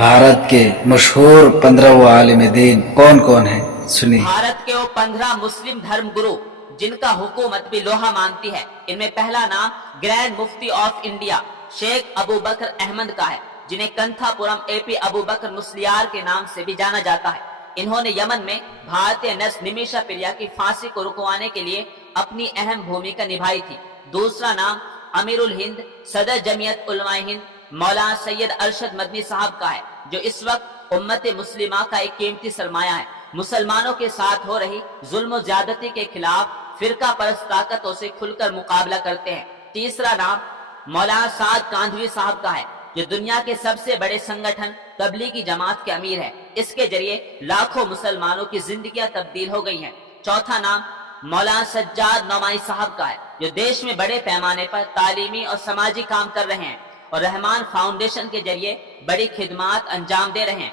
भारत के मशहूर 15 वो आलिम दीन कौन कौन है, सुनिए। भारत के वो 15 मुस्लिम धर्म गुरु जिनका हुकूमत भी लोहा मानती है, इनमें पहला नाम grand mufti of India Sheikh Abu Bakr Ahmad का है, जिन्हें कंथापुरम एपी अबू बकर मुस्लियार के नाम से भी जाना जाता है। इन्होंने यमन में भारतीय नर्स निमिषा प्रिया की फांसी को रुकवाने के लिए अपनी अहम भूमिका निभाई थी। दूसरा नाम अमीरुल हिंद सदर जमीयत उलमाए हिंद मौलाना सैयद अरशद मदनी साहब का है, जो इस वक्त उम्मत मुस्लिमा का एक कीमती सरमाया है। मुसलमानों के साथ हो रही जुल्म और ज्यादती के खिलाफ फिरका परस्त ताकतों से खुलकर मुकाबला करते हैं। तीसरा नाम मौलाना साद कांधवी साहब का है, जो दुनिया के सबसे बड़े संगठन तबलीगी जमात के अमीर है। इसके जरिए लाखों मुसलमानों की जिंदगियां तब्दील हो गई हैं। चौथा नाम मौलाना सज्जाद नौमाई साहब का है, जो देश में बड़े पैमाने पर तालीमी और समाजी काम कर रहे हैं और रहमान फाउंडेशन के जरिए बड़ी खिदमात अंजाम दे रहे हैं।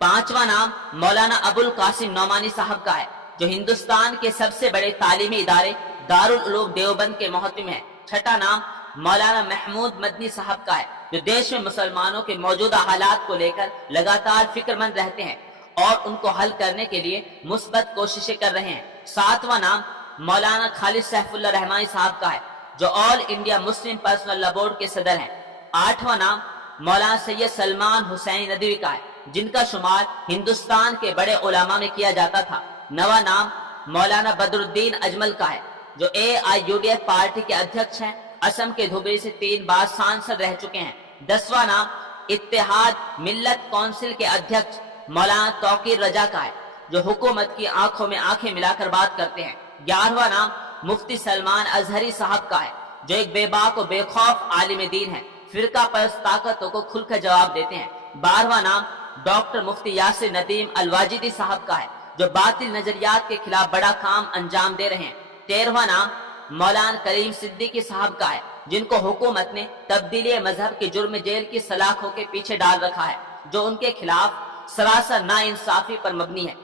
पांचवा नाम मौलाना अबुल कासिम नौमानी साहब का है, जो हिंदुस्तान के सबसे बड़े तालीमी इदारे दारुल उलूम देवबंद के मोहतमिम है। छठा नाम मौलाना महमूद मदनी साहब का है, जो देश में मुसलमानों के मौजूदा हालात को लेकर लगातार फिक्रमंद रहते हैं और उनको हल करने के लिए मुस्बत कोशिशें कर रहे हैं। सातवां नाम मौलाना खालिद सैफुल्लाह रहमानी साहब का है, जो all India Muslim personal law board के सदर हैं। आठवां नाम मौलाना सैयद सलमान हुसैन नदवी का है, जिनका शुमार हिंदुस्तान के बड़े उलमा में किया जाता था। नवा नाम मौलाना बदरुद्दीन अजमल का है, जो AIUDF पार्टी के अध्यक्ष हैं। असम के धुबरी से 3 बार सांसद रह चुके हैं। 10वां नाम इत्तेहाद मिल्लत काउंसिल के अध्यक्ष मौलाना तौकीर रजा का है, जो हुकूमत की आंखों में आंखें मिलाकर बात करते हैं। 11वां नाम मुफ्ती सलमान अजहरी साहब का है, जो एक बेबाक और बेखौफ आलिम दीन है, फिरका परस्त ताकतों को खुलकर जवाब देते हैं। 12वां नाम डॉक्टर मुफ्ती यासिर नदीम अलवाजिदी साहब का है, जो बातिल नजरियात के खिलाफ बड़ा काम अंजाम दे रहे हैं। 13वां नाम मौलाना करीम सिद्दीकी साहब का है, जिनको हुकूमत ने तब्दीली मजहब के जुर्म जेल की सलाखों के पीछे डाल रखा है, जो उनके खिलाफ सरासर नाइंसाफी पर मबनी है।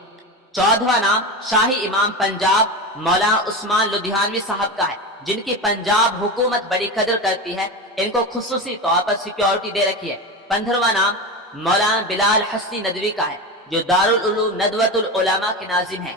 14वां नाम शाही इमाम पंजाब मौलाना उस्मान लुधियानवी साहब का है, जिनकी पंजाब हुकूमत बड़ी कदर करती है, इनको खुसूसी तौर पर सिक्योरिटी दे रखी है। 15वां नाम मौलाना बिलाल हस्नी नदवी का है, जो दारुल उलूम नदवतुल उलमा के नाजिम है।